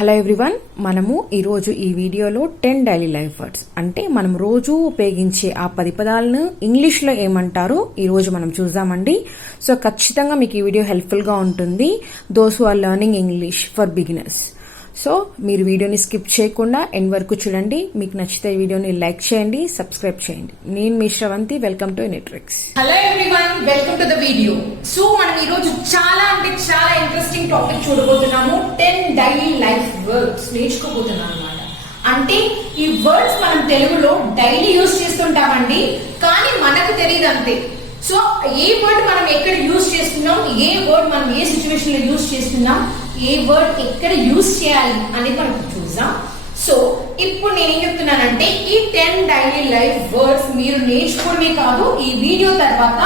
Hello everyone, మనము ఈరోజు ఈ వీడియోలో 10 డైలీ లైఫ్ వర్డ్స్ అంటే మనం రోజు ఉపయోగించే ఆ 10 పదాలను ఇంగ్లీష్లో ఏమంటారో ఈరోజు మనం చూద్దామండి. సో ఖచ్చితంగా మీకు ఈ వీడియో హెల్ప్ఫుల్గా ఉంటుంది those who are learning English for beginners. So మీరు వీడియోని స్కిప్ చేయకుండా ఎండ్ వరకు చూడండి. మీకు నచ్చితే ఈ వీడియోని లైక్ చేయండి, సబ్స్క్రైబ్ చేయండి. నేను మీ Sravanthi, welcome to tricks. Hello everyone, welcome to the video. So మనం ఈ రోజు చాలా ఇంట్రెస్టింగ్ టాపిక్ చూడబోతున్నాము. 10 డైలీ లైఫ్ వర్డ్స్ నేర్చుకోబోతున్నాం అన్నమాట. అంటే ఈ వర్డ్స్ మనం తెలుగులో డైలీ యూజ్ చేస్తుంటామండి, కానీ మనకు తెలియదు అంతే. సో ఏ వర్డ్ మనం ఎక్కడ యూజ్ చేస్తున్నాం, ఏ వర్డ్ మనం ఏ సిచ్యువేషన్ లో యూజ్ చేస్తున్నాం, ఏ వర్డ్ ఎక్కడ యూజ్ చేయాలి అనేది మనం చూద్దాం. సో ఇప్పుడు నేను ఏం చెప్తున్నానంటే ఈ 10 డైలీ లైఫ్ వర్డ్స్ మీరు నేర్చుకోవడమే కాదు, ఈ వీడియో తర్వాత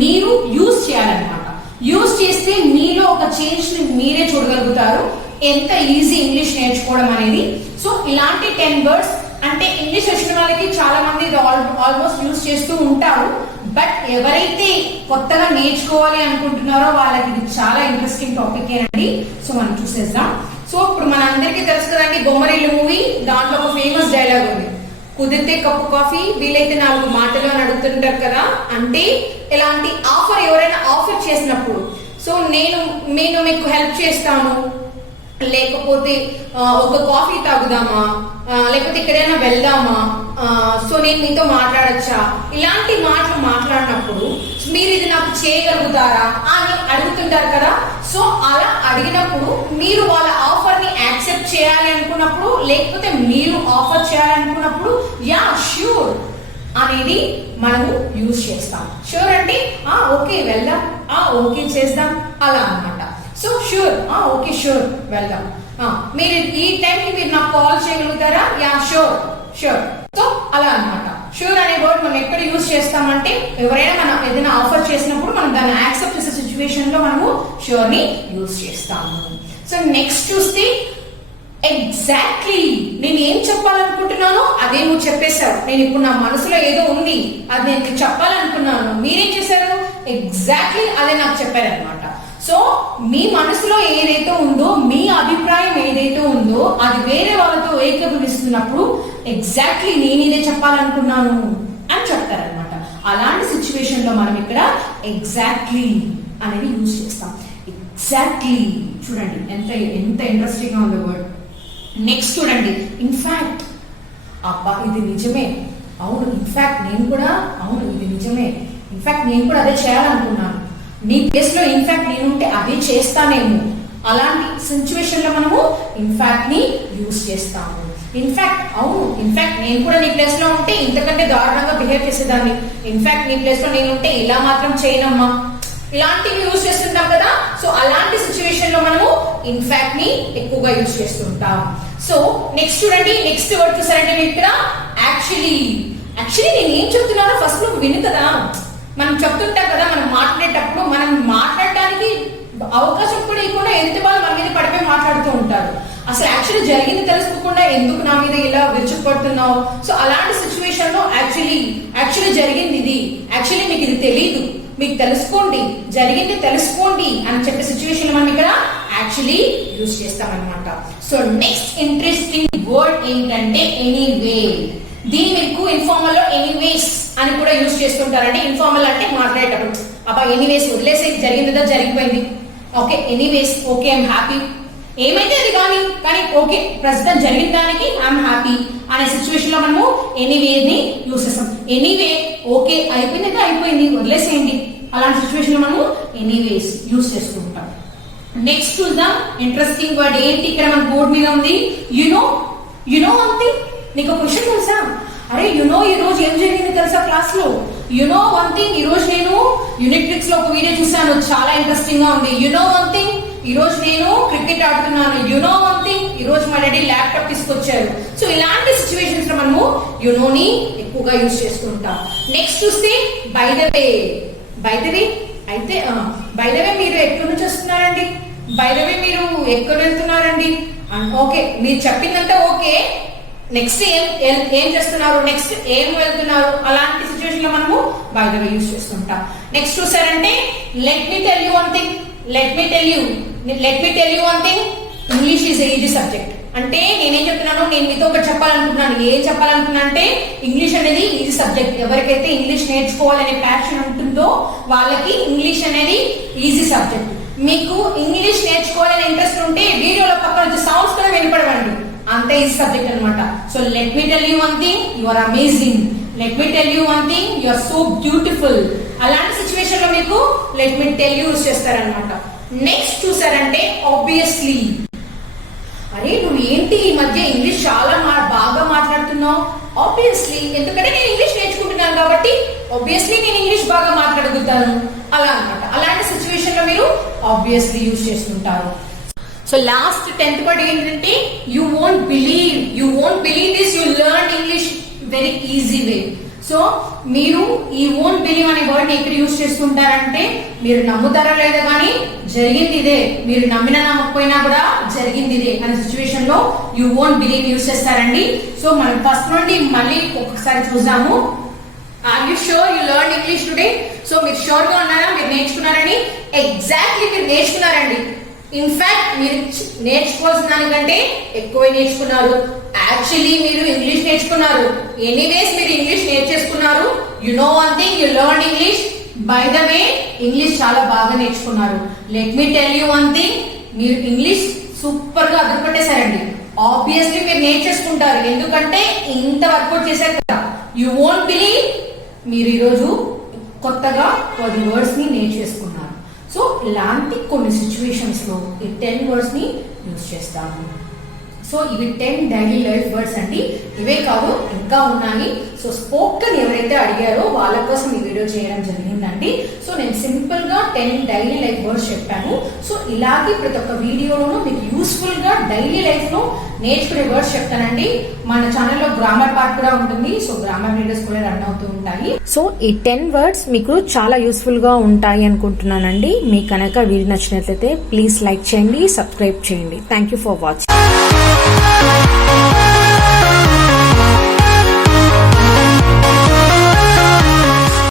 మీరు యూజ్ చేయాలన్నమాట. యూజ్ చేస్తే మీలో ఒక చేంజ్ ని మీరే చూడగలుగుతారు, ఎంత ఈజీ ఇంగ్లీష్ నేర్చుకోవడం అనేది. సో ఇలాంటి 10 వర్డ్స్ అంటే ఇంగ్లీష్ వచ్చిన వాళ్ళకి చాలా మంది ఇది ఆల్మోస్ట్ యూజ్ చేస్తూ ఉంటారు. బట్ ఎవరైతే కొత్తగా నేర్చుకోవాలి అనుకుంటున్నారో వాళ్ళకి ఇది చాలా ఇంట్రెస్టింగ్ టాపిక్ ఏనండి. సో మనం చూసేద్దాం. సో ఇప్పుడు మన అందరికీ తెలుసు కదండి, బొమ్మరిల్లు మూవీ, దాంట్లో ఒక ఫేమస్ డైలాగ్ ఉంది, కుదిరితే కప్పు కాఫీ, వీలైతే 4 మాటలు అని అడుగుతుంటారు కదా. అంటే ఇలాంటి ఆఫర్ ఎవరైనా ఆఫర్ చేసినప్పుడు, సో నేను మీకు హెల్ప్ చేస్తాను, లేకపోతే ఒక కాఫీ తాగుదామా, లేకపోతే ఎక్కడైనా వెళ్దామా, సో నేను మీతో మాట్లాడచ్చా, ఇలాంటి మాటలు మాట్లాడినప్పుడు మీరు ఇది నాకు చేయగలుగుతారా అని అడుగుతుంటారు కదా. సో అలా అడిగినప్పుడు మీరు వాళ్ళ ఆఫర్ ని యాక్సెప్ట్ చేయాలి అనుకున్నప్పుడు, లేకపోతే మీరు ఆఫర్ చేయాలనుకున్నప్పుడు యా ష్యూర్ అనేది మనము యూజ్ చేస్తాం. ష్యూర్ అంటే ఓకే వెళ్దాం, ఓకే చేద్దాం, అలా అన్నమాట. సో ష్యూర్, ఓకే ష్యూర్ వెళ్దాం, మీరు ఈ టైంకి మీరు నాకు కాల్ చేయగలుగుతారా, యా ష్యూర్ ష్యూర్. సో అలా అన్నమాట. ష్యూర్ అనే వర్డ్ మనం ఎక్కడ యూజ్ చేస్తామంటే ఎవరైనా మనం ఏదైనా ఆఫర్ చేసినప్పుడు మనం దాన్ని యాక్సెప్ట్ చేసే సిచ్యువేషన్ లో మనము ష్యూర్ ని యూజ్ చేస్తాము. సో నెక్స్ట్ చూస్తే ఎగ్జాక్ట్లీ నేను ఏం చెప్పాలనుకుంటున్నానో అదే నువ్వు చెప్పేశావు. నేను ఇప్పుడు నా మనసులో ఏదో ఉంది, అది నేను చెప్పాలనుకున్నాను, మీరేం చేశారు, ఎగ్జాక్ట్లీ అదే నాకు చెప్పారనమాట. సో మీ మనసులో ఏదైతే ఉందో, మీ అభిప్రాయం ఏదైతే ఉందో అది వేరే వాళ్ళతో ఏకీభవిస్తున్నప్పుడు ఎగ్జాక్ట్లీ నేను ఇదే చెప్పాలనుకున్నాను అని చెప్తారనమాట. అలాంటి సిచ్యువేషన్ లో మనం ఇక్కడ ఎగ్జాక్ట్లీ అనేది యూజ్ చేస్తాం. ఎగ్జాక్ట్లీ చూడండి ఎంత ఇంట్రెస్టింగ్ గా ఉంది వర్డ్. నెక్స్ట్ చూడండి, ఇన్ఫాక్ట్, అబ్బా ఇది నిజమే, అవును ఇన్ఫాక్ట్ నేను కూడా, అవును ఇది నిజమే, ఇన్ఫాక్ట్ నేను కూడా అదే చేయాలనుకున్నాను, నీ ప్లేస్ లో ఇన్ఫాక్ట్ నేనుంటే అదే చేస్తానేమో. అలాంటి సిచ్యువేషన్ లో మనము ఇన్ఫాక్ట్ ని యూజ్ చేస్తాము. ఇన్ఫాక్ట్ అవును, ఇన్ఫాక్ట్ నేను కూడా నీ ప్లేస్ లో ఉంటే ఇంతకంటే దారుణంగా బిహేవ్ చేసేదాన్ని, ఇన్ఫాక్ట్ నీ ప్లేస్ లో నేనుంటే ఇలా మాత్రం చేయనమ్మా, ఇలాంటివి యూజ్ చేస్తుంటాం కదా. సో అలాంటి సిచ్యువేషన్ లో మనము ఇన్ఫాక్ట్ ని ఎక్కువగా యూజ్ చేస్తుంటాం. సో నెక్స్ట్ చూడండి, నెక్స్ట్ వర్డ్ చూసారంటే మీరు ఇక్కడ యాక్చువల్లీ నేను ఏం చెప్తున్నానో ఫస్ట్ నువ్వు విను కదా. మనం చెప్తుంటాం కదా, మనం మాట్లాడేటప్పుడు మనం మాట్లాడడానికి అవకాశం కూడా ఇవ్వకుండా ఎదుటి వాళ్ళు మన మీద పడిపోయి మాట్లాడుతూ ఉంటారు. అసలు యాక్చువల్లీ జరిగింది తెలుసుకోకుండా ఎందుకు నా మీద ఇలా విరుచుకుపడుతున్నావు. సో అలాంటి సిచ్యువేషన్ లో యాక్చువల్లీ జరిగింది ఇది, యాక్చువల్లీ మీకు ఇది తెలియదు, మీకు తెలుసుకోండి, జరిగింది తెలుసుకోండి అని చెప్పే సిచ్యువేషన్ లో మనం ఇక్కడ యాక్చువల్లీ యూజ్ చేస్తాం అనమాట. సో నెక్స్ట్ ఇంట్రెస్టింగ్ వర్డ్ ఏంటంటే ఎనీవే. దీన్ని మీకు ఇన్ఫార్మల్ లో ఎనీవేస్ అని కూడా యూజ్ చేస్తుంటారండి. ఇన్ఫార్మల్ అంటే మాట్లాడేటప్పుడు అబ్బా ఎనీవేస్ వదిలేసే, జరిగిందా జరిగిపోయింది, okay anyways, okay I'm happy, ఏమైతే అది కానీ ఓకే ప్రస్తుతం జరిగిన దానికి ఐఎమ్ హ్యాపీ అనే సిచ్యువేషన్ లో మనము ఎనీవే ని యూజ్ చేస్తాం. ఎనీవే ఓకే అయిపోయింది, అయిపోయింది వదిలేసేయండి, అలాంటి సిచ్యువేషన్ లో మనము ఎనీవేస్ యూజ్ చేస్తూ ఉంటాం. నెక్స్ట్ చూద్దాం, ఇంట్రెస్టింగ్ వర్డ్ ఏంటి ఇక్కడ మన బోర్డు మీద ఉంది, యునో వన్ థింగ్. నీకు ఒక క్వశ్చన్ తెలుసా, అరే యునో ఈ రోజు ఏం జరిగింది తెలుసా క్లాస్ లో, యునో వన్ థింగ్. ఈ రోజు నేను ట్రిక్స్ లో ఒక వీడియో చూసాను, చాలా ఇంట్రెస్టింగ్ గా ఉంది. యునో వన్ థింగ్, ఈ రోజు నేను క్రికెట్ ఆడుతున్నాను, యునో వన్ థింగ్, ఈ రోజు మా డాడీ ల్యాప్టాప్ తీసుకొచ్చారు. సో ఇలాంటి సిచ్యువేషన్స్ లో మనము యునోని ఎక్కువగా యూజ్ చేసుకుంటాం. నెక్స్ట్ చూస్తే బై ద వే అయితే బై ద వే మీరు ఎక్కడి నుంచి వస్తున్నారండి, బై ద వే మీరు ఎక్కడ వెళ్తున్నారండి, ఓకే మీరు చెప్పిందంటే ఓకే, నెక్స్ట్ ఏం చేస్తున్నారు, నెక్స్ట్ ఏం వెళ్తున్నారు, అలాంటి సిచ్యువేషన్ లో మనము బై ద వే యూజ్ చేస్తుంటాం. నెక్స్ట్ చూసారంటే let me tell you one thing English is easy subject. అంటే నేనేం చెప్తున్నాను, నేను మీతో ఒకటి చెప్పాలనుకున్నాను. ఏం చెప్పాలనుకున్నా అంటే ఇంగ్లీష్ అనేది ఈజీ సబ్జెక్ట్. ఎవరికైతే ఇంగ్లీష్ నేర్చుకోవాలనే ప్యాషన్ ఉంటుందో వాళ్ళకి ఇంగ్లీష్ అనేది ఈజీ సబ్జెక్ట్. మీకు ఇంగ్లీష్ నేర్చుకోవాలనే ఇంట్రెస్ట్ ఉంటే వీడియోలో పక్కన వచ్చే సౌండ్స్ కూడా వినపడవండి, అంత ఈజీ సబ్జెక్ట్ అనమాట. So let me tell you one thing, you are amazing. Let me tell you one thing, you are so beautiful. అలాంటి సిచ్యువేషన్ లో మీకు let me tell you use చేస్తారనమాట. నెక్స్ట్ చూసారంటే ఆబ్వియస్లీ. అరే నువ్వు ఏంటి ఈ మధ్య ఇంగ్లీష్ చాలా బాగా మాట్లాడుతున్నావు? ఆబ్వియస్లీ, ఎందుకంటే నేను ఇంగ్లీష్ నేర్చుకుంటున్నాను కాబట్టి ఆబ్వియస్లీ నేను ఇంగ్లీష్ బాగా మాట్లాడగలుగుతాను అలా అనమాట. అలాంటి సిచ్యువేషన్ లో మీరు ఆబ్వియస్లీ యూజ్ చేస్తుంటారు. సో లాస్ట్ 10th వర్డ్ ఏంటంటే you won't believe this, you learn English very easy way. So మీరు ఈ వోంట్ బిలీవ్ అనే వర్డ్ ని ఎక్కడ యూజ్ చేస్తుంటారంటే మీరు నమ్ముతారా లేదా కానీ జరిగింది ఇదే, మీరు నమ్మినా నమ్మకపోయినా కూడా జరిగింది ఇదే అనే సిచ్యువేషన్ లో యూ వోంట్ బిలీవ్ యూజ్ చేస్తారండి. సో మనం ఫస్ట్ నుండి మళ్ళీ ఒక్కసారి చూద్దాము. Are you sure you learn English today? So మీరు షూర్ గా ఉన్నారా మీరు నేర్చుకున్నారని? ఎగ్జాక్ట్లీ మీరు నేర్చుకున్నారండి. ఇన్ఫాక్ట్ మీరు నేర్చుకోవాల్సిన దానికంటే ఎక్కువ నేర్చుకున్నారు. యాక్చువల్లీ మీరు ఇంగ్లీష్ నేర్చుకున్నారు. ఎనీవేస్ మీరు ఇంగ్లీష్ నేర్చేసుకున్నారు. You know one thing, you learn English. By the way English చాలా బాగా నేర్చుకున్నారు. Let me tell you one thing, మీరు ఇంగ్లీష్ సూపర్ గా అదరపట్టేశారండి. ఆబ్వియస్లీ మీరు నేర్చేసుకుంటారు, ఎందుకంటే ఇంత వర్కౌట్ చేశారు కదా. యు వోంట్ బిలీవ్, మీరు ఈరోజు కొత్తగా 10 వర్డ్స్ ని నేర్చేసుకున్నారు. సో ఇలాంటి కొన్ని సిచ్యువేషన్స్ లో ఈ 10 వర్డ్స్ ని యూజ్ చేస్తాము. సో ఇవి 10 డైలీ లైఫ్ వర్డ్స్ అండి. ఇవే కాదు ఇంకా ఉన్నాయి. సో స్పోకెన్ ఎవరైతే అడిగారో వాళ్ళ కోసం ఈ వీడియో చేయడం జరిగిందండి. సో నేను సింపుల్ గా 10 డైలీ లైఫ్ వర్డ్స్ చెప్పాను. సో ఇలాగే ప్రతి ఒక్క వీడియోలోనూ మీకు యూస్ఫుల్ గా డైలీ లైఫ్ లో నేర్చుకునే వర్డ్స్ చెప్తానండి. మన ఛానల్లో గ్రామర్ పార్ట్ కూడా ఉంటుంది. సో గ్రామర్ వీడియోస్ కూడా రన్ అవుతూ ఉంటాయి. సో ఈ 10 వర్డ్స్ మీకు చాలా యూస్ఫుల్ గా ఉంటాయి అనుకుంటున్నానండి. మీకు కనుక వీడియో నచ్చినట్లయితే ప్లీజ్ లైక్ చేయండి, సబ్స్క్రైబ్ చేయండి. Thank you for watching.